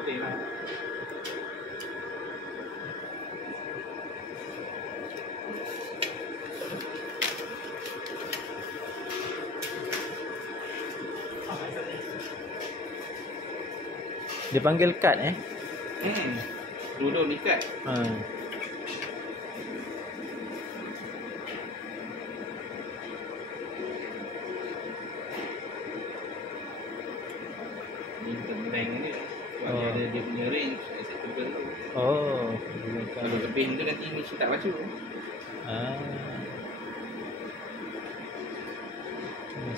boleh lah. Dia panggil kad Duduk ni kad. Ni bank ni. Ada dia punya range acceptable tu. Kalau lebih tu nanti mesti tak baca.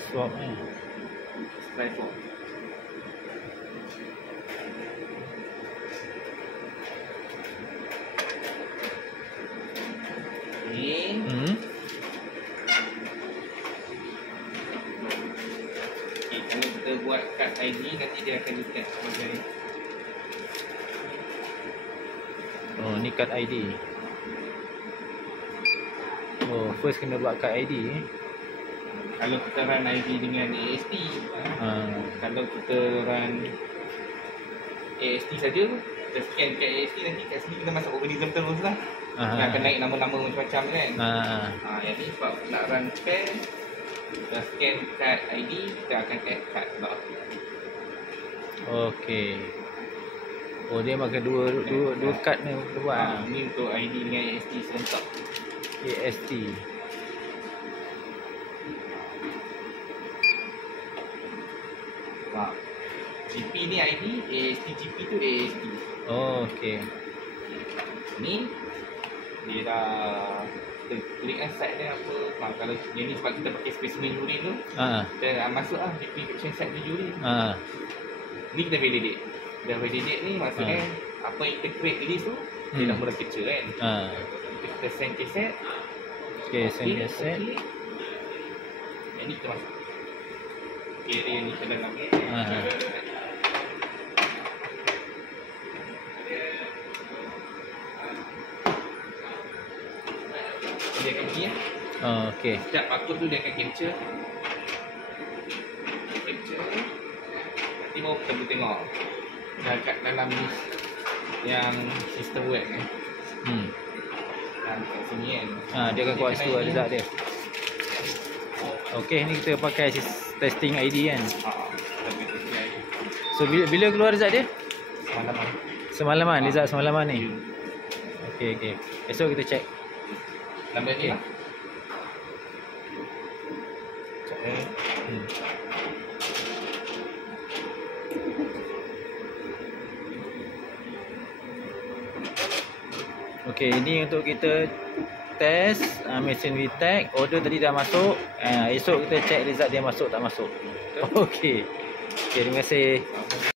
Swap Try for. Ni. Kalau kita buat kad ID nanti dia akan detect sebagai ni kad ID. First kena buat kad ID kalau kita run ID dengan AST. Kalau kita run AST saja, kita scan kat AST, nanti kat sini kita masuk organism terus lah. Dia akan naik nama-nama macam-macam kan. Yang ni sebab nak run pair, kita scan kad ID, kita akan add kad pula. Okey. Dia makan dua kad ni buat. Ni untuk ID dengan AST serentak. AST. GP ni ID, AST GP tu AST. Okey. Ni dia dah kita klik kan site dia apa. Kalau yang ni sebab kita pakai specimen urine tu, kita dah masuk lah GP encryption site tu urine. Ni kita validate. Dah validate ni maksudnya apa yang kita create list tu dia dah mula capture kan. Kita send cassette. Okay, send cassette. Yang ni kita masuk. Area ni ke dalam. Dia akan bunyi ya. Okey. Setiap pakud tu dia akan capture. Nanti baru kita boleh tengok kat dalam list yang sistem web dan kat sini kan. Dia akan keluar situ result dia. Okey, ni kita pakai testing ID kan. So bila keluar result dia? Semalaman, result semalaman ni. Okey. Esok kita check. Lambat ni lah. Okey, ini untuk kita test mesin VTech. Order tadi dah masuk. Esok kita check result dia masuk tak masuk. Okey. Terima kasih.